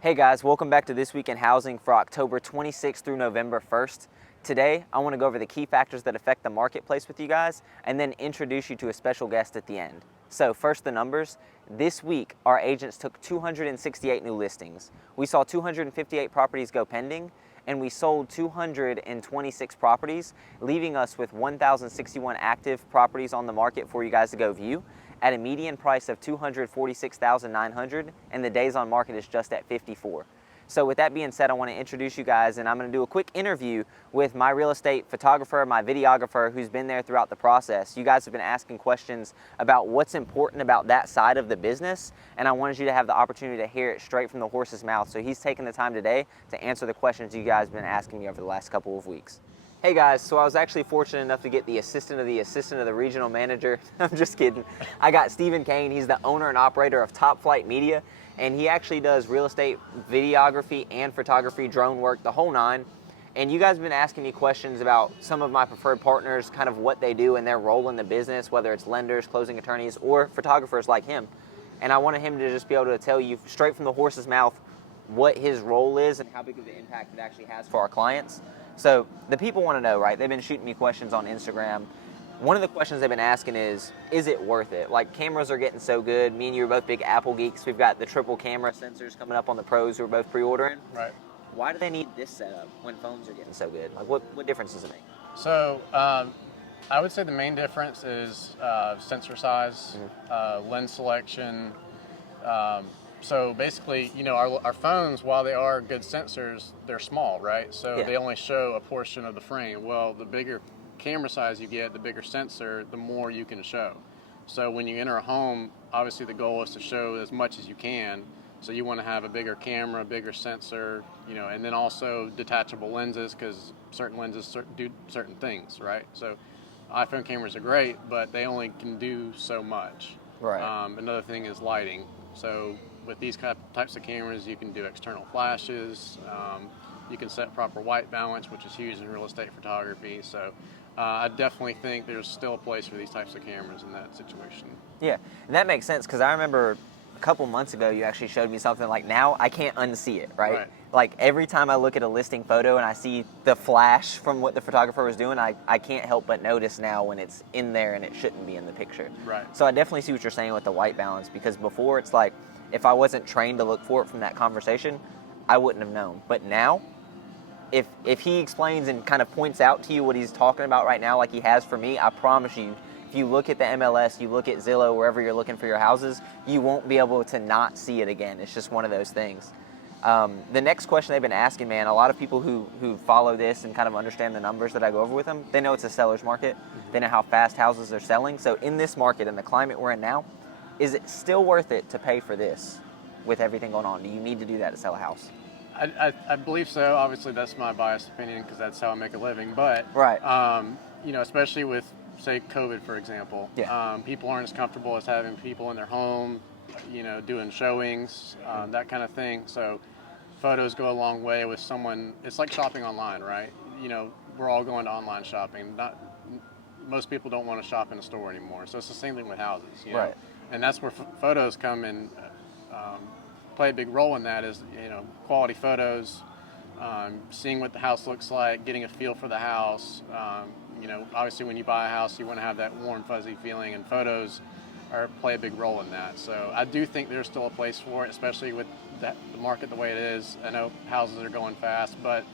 Hey guys, welcome back to This Week in Housing for October 26th through November 1st. Today, I want to go over the key factors that affect the marketplace with you guys and then introduce you to a special guest at the end. So first, the numbers. This week, our agents took 268 new listings. We saw 258 properties go pending, and we sold 226 properties, leaving us with 1,061 active properties on the market for you guys to go view at a median price of $246,900, and the days on market is just at 54. So with that being said, I want to introduce you guys, and I'm going to do a quick interview with my real estate photographer, my videographer, who's been there throughout the process. You guys have been asking questions about what's important about that side of the business, and I wanted you to have the opportunity to hear it straight from the horse's mouth. So he's taken the time today to answer the questions you guys have been asking me over the last couple of weeks. Hey guys, so I was actually fortunate enough to get the assistant of the regional manager. I'm just kidding. I got Stephen Kane. He's the owner and operator of Top Flight Media, and he actually does real estate videography and photography, drone work, the whole nine. And you guys have been asking me questions about some of my preferred partners, kind of what they do and their role in the business, whether it's lenders, closing attorneys, or photographers like him. And I wanted him to just be able to tell you straight from the horse's mouth what his role is and how big of an impact it actually has for our clients. So the people want to know, right? They've been shooting me questions on Instagram. One of the questions they've been asking is it worth it? Like, cameras are getting so good. Me and you are both big Apple geeks. We've got the triple camera sensors coming up on the Pros who are both pre-ordering. Right. Why do they need this setup when phones are getting so good? Like, what difference does it make? So I would say the main difference is sensor size, lens selection. So basically, you know, our phones, while they are good sensors, they're small, right? So Yeah. they only show a portion of the frame. Well, the bigger camera size you get, the bigger sensor, the more you can show. So when you enter a home, obviously the goal is to show as much as you can. So you want to have a bigger camera, bigger sensor, you know, and then also detachable lenses, because certain lenses do certain things, right? So iPhone cameras are great, but they only can do so much. Right. Another thing is lighting. So with these types of cameras, you can do external flashes. You can set proper white balance, which is huge in real estate photography. So I definitely think there's still a place for these types of cameras in that situation. Yeah, and that makes sense because I remember a couple months ago you actually showed me something like now I can't unsee it, right? Like every time I look at a listing photo and I see the flash from what the photographer was doing, I can't help but notice now when it's in there and it shouldn't be in the picture. Right. So I definitely see what you're saying with the white balance, because before it's like if I wasn't trained to look for it from that conversation, I wouldn't have known. But now, if he explains and kind of points out to you what he's talking about right now, like he has for me, I promise you, if you look at the MLS, you look at Zillow, wherever you're looking for your houses, you won't be able to not see it again. It's just one of those things. The next question they've been asking, man, a lot of people who follow this and kind of understand the numbers that I go over with them, they know it's a seller's market. They know how fast houses are selling. So in this market, in the climate we're in now, is it still worth it to pay for this with everything going on? Do you need to do that to sell a house? I believe so. Obviously, that's my biased opinion because that's how I make a living. But Right. you know, especially with, say, COVID, for example, people aren't as comfortable as having people in their home, you know, doing showings, that kind of thing. So photos go a long way with someone. It's like shopping online, right? You know, we're all going to online shopping. Most people don't want to shop in a store anymore. So it's the same thing with houses, you know? Right. And that's where photos come in. Play a big role in that is, you know, quality photos, seeing what the house looks like, getting a feel for the house. You know, obviously when you buy a house, you want to have that warm, fuzzy feeling, and photos play a big role in that. So I do think there's still a place for it, especially with the market the way it is. I know houses are going fast, but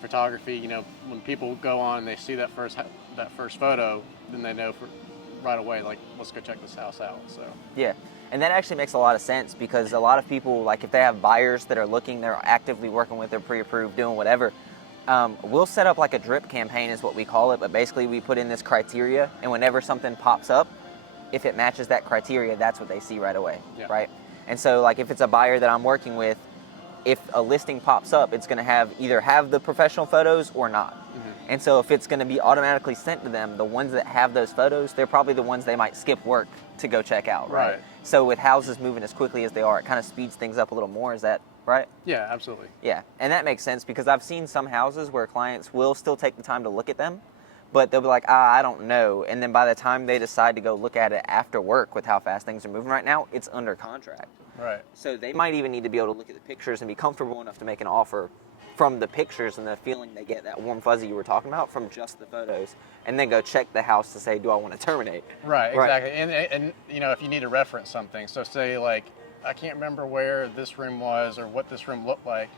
photography, you know, when people go on and they see that first photo, then they know right away, like, let's go check this house out. So Yeah, and that actually makes a lot of sense, because a lot of people, like if they have buyers that are looking, they're actively working with, they're pre-approved, doing whatever, we'll set up like a drip campaign is what we call it, but basically we put in this criteria, and whenever something pops up, if it matches that criteria, that's what they see right away, right? And so like if it's a buyer that I'm working with, if a listing pops up, it's going to either have the professional photos or not. And so if it's going to be automatically sent to them, the ones that have those photos, they're probably the ones they might skip work to go check out, right? So with houses moving as quickly as they are, it kind of speeds things up a little more. Is that right? Yeah, absolutely. Yeah, and that makes sense, because I've seen some houses where clients will still take the time to look at them, but they'll be like, I don't know. And then by the time they decide to go look at it after work with how fast things are moving right now, it's under contract. Right. So they might even need to be able to look at the pictures and be comfortable enough to make an offer from the pictures and the feeling they get, that warm fuzzy you were talking about, from just the photos, and then go check the house to say, do I want to terminate? Right, exactly. And you know, if you need to reference something, so say like, I can't remember where this room was or what this room looked like,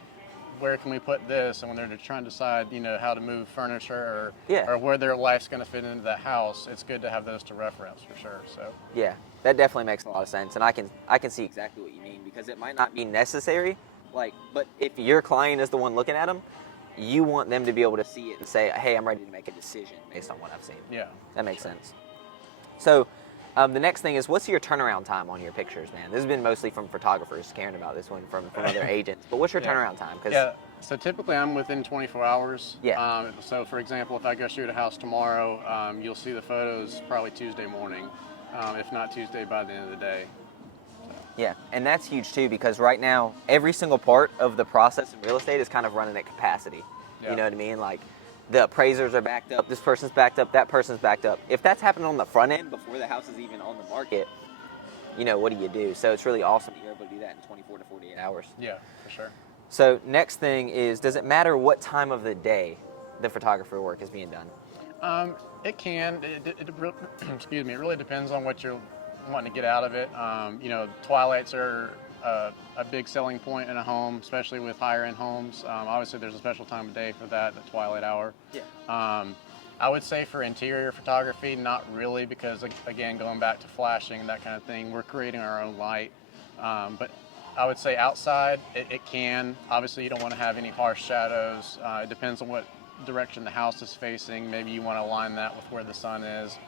where can we put this? And when they're trying to decide, you know, how to move furniture or where their life's going to fit into the house, it's good to have those to reference for sure. So yeah, that definitely makes a lot of sense, and I can see exactly what you mean, because it might not be necessary, like, but if your client is the one looking at them, you want them to be able to see it and say, hey, I'm ready to make a decision based on what I've seen. Yeah, that makes sense. So the next thing is, what's your turnaround time on your pictures, man? This has been mostly from photographers caring about this one from other agents, but what's your turnaround time? Yeah, so typically I'm within 24 hours. Yeah. So for example, if I go shoot a house tomorrow, you'll see the photos probably Tuesday morning, if not Tuesday by the end of the day. Yeah, and that's huge too, because right now every single part of the process in real estate is kind of running at capacity. Yeah. You know what I mean? Like, the appraisers are backed up, this person's backed up, that person's backed up. If that's happening on the front end before the house is even on the market, you know, what do you do? So it's really awesome that you're able to do that in 24 to 48 hours. Yeah, for sure. So next thing is, does it matter what time of the day the photography work is being done? It can. Excuse me. It really depends on what you're wanting to get out of it. You know, twilights are a big selling point in a home, especially with higher end homes. Obviously, there's a special time of day for that, the twilight hour. Yeah. I would say for interior photography, not really, because again, going back to flashing and that kind of thing, we're creating our own light. But I would say outside, it can. Obviously, you don't want to have any harsh shadows. It depends on what direction the house is facing. Maybe you want to align that with where the sun is.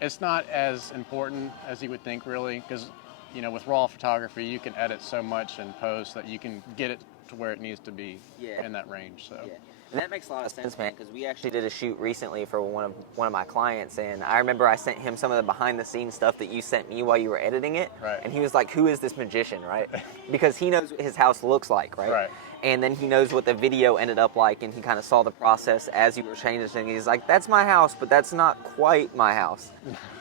It's not as important as you would think, really, because, you know, with raw photography, you can edit so much in post that you can get it to where it needs to be in that range. So. Yeah. And that makes a lot of sense, man, because we actually did a shoot recently for one of my clients, and I remember I sent him some of the behind-the-scenes stuff that you sent me while you were editing it, right. And he was like, who is this magician, right? Because he knows what his house looks like, right? Right. And then he knows what the video ended up like, and he kind of saw the process as you were changing things. He's like, that's my house, but that's not quite my house.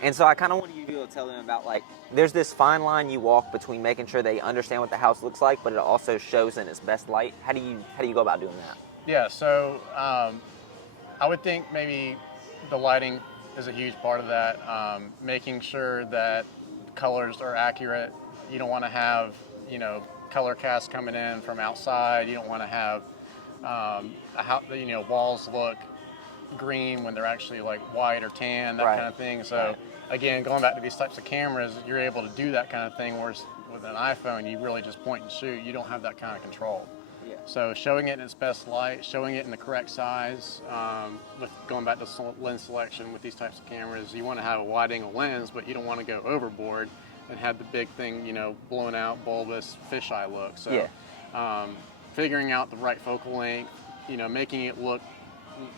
And so I kind of want you to be able to tell them about, like, there's this fine line you walk between making sure they understand what the house looks like, but it also shows in its best light. How do you go about doing that? Yeah, so I would think maybe the lighting is a huge part of that. Making sure that colors are accurate. You don't want to have, you know, color cast coming in from outside. You don't want to have, you know, walls look green when they're actually like white or tan, that kind of thing. So again, going back to these types of cameras, you're able to do that kind of thing, whereas with an iPhone, you really just point and shoot. You don't have that kind of control. So showing it in its best light, showing it in the correct size, with going back to lens selection with these types of cameras, you want to have a wide angle lens, but you don't want to go overboard and have the big thing, you know, blown out, bulbous, fisheye look. So figuring out the right focal length, you know, making it look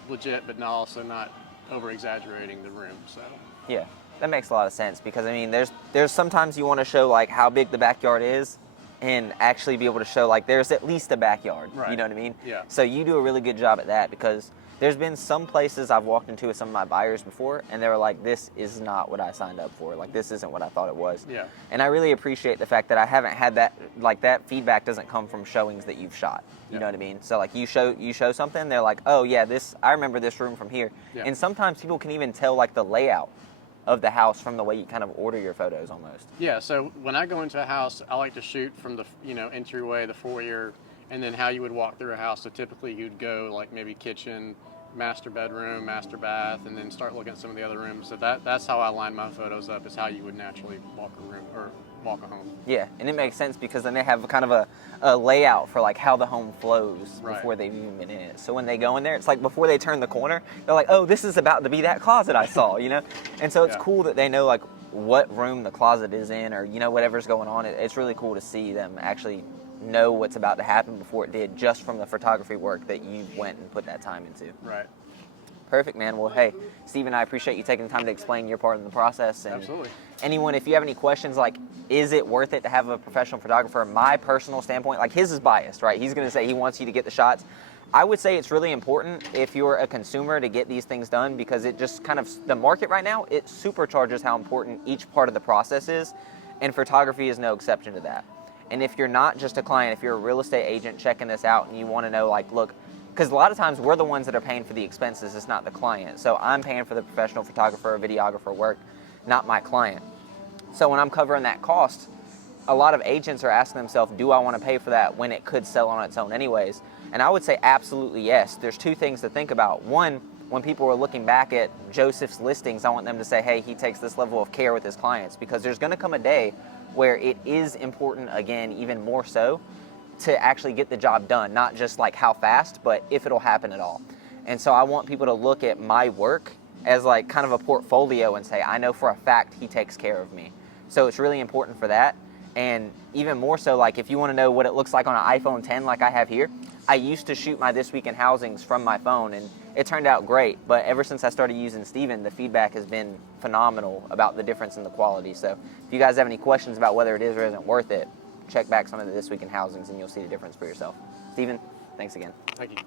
legit, but also not over exaggerating the room. So yeah, that makes a lot of sense, because I mean, there's sometimes you want to show like how big the backyard is, and actually be able to show like there's at least a backyard. Right. You know what I mean? Yeah. So you do a really good job at that, because there's been some places I've walked into with some of my buyers before, and they were like, this is not what I signed up for. Like, this isn't what I thought it was. Yeah. And I really appreciate the fact that I haven't had that, like, that feedback doesn't come from showings that you've shot. You know what I mean? So like you show something, they're like, oh yeah, I remember this room from here. Yeah. And sometimes people can even tell like the layout of the house from the way you kind of order your photos almost. Yeah, so when I go into a house, I like to shoot from the, you know, entryway, the foyer, and then how you would walk through a house. So typically you'd go like maybe kitchen, master bedroom, master bath, and then start looking at some of the other rooms. So that's how I line my photos up, is how you would naturally walk a room or walk a home. Yeah, and it makes sense, because then they have kind of a layout for like how the home flows before they've even been in it. So when they go in there, it's like before they turn the corner, they're like, oh, this is about to be that closet I saw, you know? And so it's cool that they know like what room the closet is in, or, you know, whatever's going on. It's really cool to see them actually know what's about to happen before it did, just from the photography work that you went and put that time into. Right. Perfect, man. Well, hey, Steven, I appreciate you taking the time to explain your part in the process. And Absolutely. anyone, if you have any questions, like, is it worth it to have a professional photographer? My personal standpoint, like, his is biased, right? He's going to say he wants you to get the shots. I would say it's really important if you're a consumer to get these things done, because it just kind of, the market right now, it supercharges how important each part of the process is, and photography is no exception to that. And if you're not just a client, if you're a real estate agent checking this out and you want to know, like, look, because a lot of times we're the ones that are paying for the expenses, it's not the client. So I'm paying for the professional photographer or videographer work, not my client. So when I'm covering that cost, a lot of agents are asking themselves, do I want to pay for that when it could sell on its own anyways? And I would say absolutely yes. There's two things to think about. One, when people are looking back at Joseph's listings, I want them to say, hey, he takes this level of care with his clients, because there's going to come a day where it is important, again, even more so, to actually get the job done, not just like how fast, but if it'll happen at all. And so I want people to look at my work as like kind of a portfolio and say, I know for a fact he takes care of me. So it's really important for that. And even more so, like if you want to know what it looks like on an iPhone 10 like I have here, I used to shoot my This Week in Housings from my phone, and it turned out great. But ever since I started using Steven, the feedback has been phenomenal about the difference in the quality. So if you guys have any questions about whether it is or isn't worth it, check back some of the This Week in Housings and you'll see the difference for yourself. Steven, thanks again. Thank you.